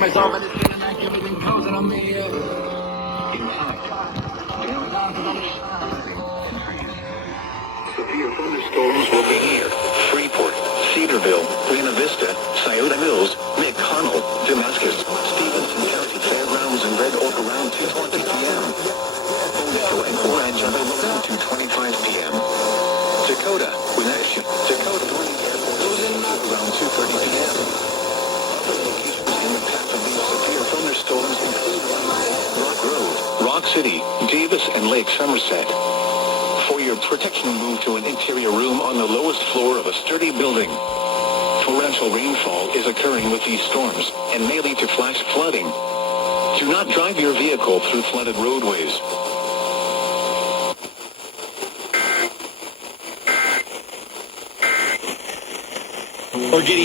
myself and it's feeling like everything comes on me. Severe thunderstorms will be here. Freeport, Cedarville, Buena Vista, Scioto Mills, McConnell, Damascus, Stevenson County Fairgrounds, and Red Oak around 2:20 p.m. Boonville and Orange around 2:25 p.m. Dakota, Wenatchee, Dakota Green Airport around 2:30 p.m. Other locations in the path of these severe thunderstorms include Rock Grove, Rock City, Davis, and Lake Somerset. For your protection, move to an interior room on the lowest floor of a sturdy building. Torrential rainfall is occurring with these storms and may lead to flash flooding. Do not drive your vehicle through flooded roadways. Or get